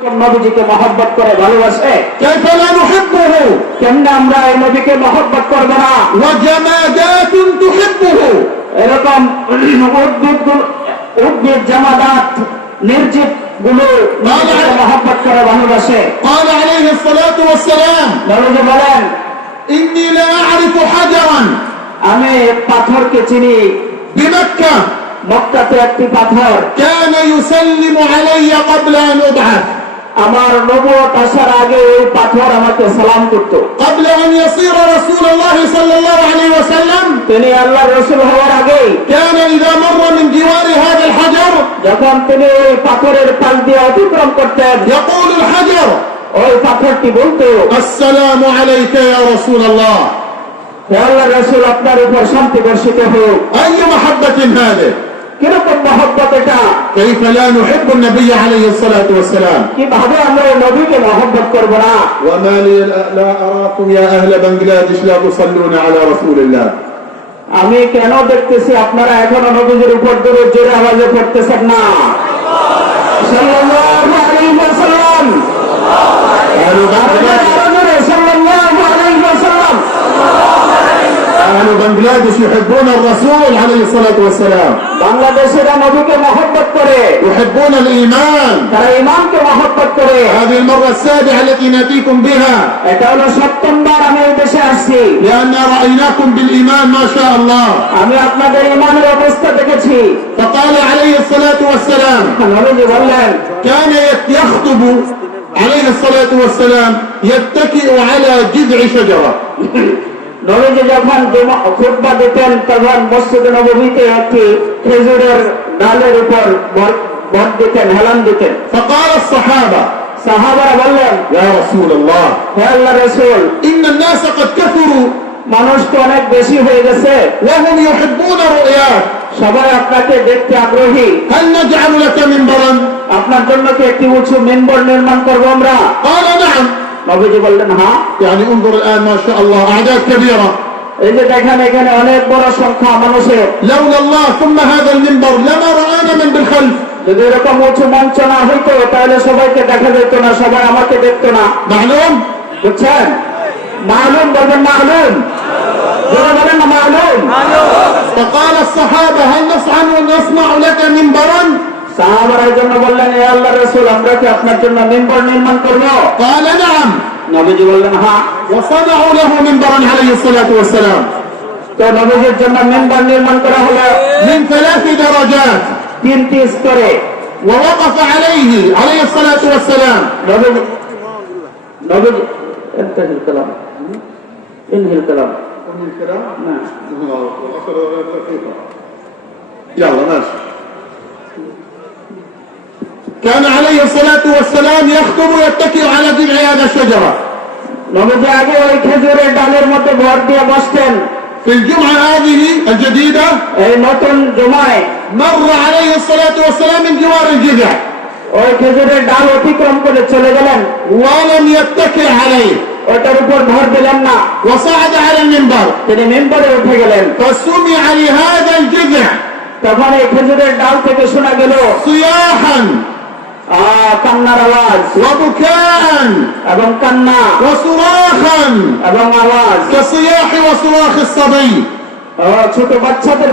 আমি মহব্বত করে ভালোবাসে। চিনি। মক্কাতে একটি পাথর। কেন ইউসাল্লিমু আলাইয়া ক্বাবলা আমার নবুয়ত আসার আগে এই পাথর আমাকে সালাম করত قبل أن يصير رسول الله صلى الله عليه وسلم তিনি আল্লাহ রসুল হওয়ার আগেই كان إذا مر من جوار هذا الحجر যখন তিনি এই পাথরের পাশ দিয়ে অতিক্রম করতেন يقول الحجر ওই পাথরটি বলতো السلام عليك يا رسول الله হে আল্লাহ রসুল আপনার উপর শান্তি বর্ষিত হোক أي محبة هذه কীরকম মহব্বত এটা? এই ফেলা নুহিব নবী আলাইহি সালাতু ওয়া সালাম কীভাবে আমরা নবীকে মহব্বত করব না? ওয়া মা লি লা আরাকুম ইয়া আহলা বাংলাদেশ লা তুসাল্লুনা আলা রাসূলিল্লাহ। আমি কেন দেখতেছি আপনারা এখনও নবীজির উপর দরুদ জোরে আওয়াজে পড়তেছেন না? সাল্লাল্লাহু আলাইহি ওয়া সাল্লাম أهل بنغلاديش يحبون الرسول عليه الصلاة والسلام বাংলাদেশেরা নবীকে মহব্বত করে يحبون الإيمان তারা ইমামকে মহব্বত করে هذه المرة السابعة التي نأتيكم بها এটা হলো সপ্তমবার আমি এই দেশে আসছি لأن رأيناكم بالإيمان ما شاء الله আমি আপনাদের ইমানের অবস্থা দেখেছি فقال عليه الصلاة والسلام নবীজি বললেন كان يخطب عليه الصلاة والسلام يتكئ على جذع شجرة নবীজি যখন দিতেন তখন মসজিদ একটি খেজুরের ডালের উপর ভর দিতেন হেলান দিতেন। সাহাবা। সাহাবারা বললেন মানুষ তো অনেক বেশি হয়ে গেছে। সবাই আপনাকে দেখতে আগ্রহী। আপনার জন্য কি একটি উঁচু মেম্বর নির্মাণ করব আমরা? নবীজি বললেন হ্যাঁ يعني انظر الآن ما شاء الله أعداد كبيرة এই যে দেখেন এখানে অনেক বড় সংখ্যা মানুষের لولا الله ثم هذا المنبر لما رآنا من بالخلف যদি এরকম উঁচু মঞ্চ না হইতো তাহলে সবাইকে দেখা যেত না সবাই আমাকে দেখতো না معلوم বুঝছেন মালুম বলবেন মালুম জোরে বলেন না মালুম فقال الصحابة هل نصنع نصنع لك منبرا সাহাবারা এই জন্য বললেন এ আল্লাহ রসুল আমরা কি আপনার জন্য মেম্বর নির্মাণ করবো قال نعم নবীজি বললেন হ্যাঁ وصنعوا له منبرا عليه الصلاة والسلام তো নবীজির জন্য মেম্বার নির্মাণ করা হলো من ثلاث درجات তিনটি স্তরে ووقف عليه عليه الصلاة والسلام নবীজি নবীজি انتهي الكلام انهي الكلام نعم يلا ماشي كان عليه الصلاة والسلام يخطب يتكئ على جذع هذا الشجرة নবীজি আগে ওই খেজুরের ডালের মধ্যে ভর দিয়ে বসতেন في الجمعة هذه الجديدة এই নতুন জমায় مر عليه الصلاة والسلام من جوار الجذع ওই খেজুরের ডাল অতিক্রম করে চলে গেলেন ولم يتكئ عليه ওটার উপর ভর দিলেন না وصعد على المنبر তিনি মেম্বারে উঠে গেলেন فسمع لهذا الجذع তখন এই খেজুরের ডাল থেকে শোনা গেল صياحا আহ, কান্নার আওয়াজ। ওয়াবুকান এবং কান্না। ওয়াসুরাখান। এবং আওয়াজ। কাসিয়াহি ওয়াসুরাখিস সাবাই ছোট বাচ্চাদের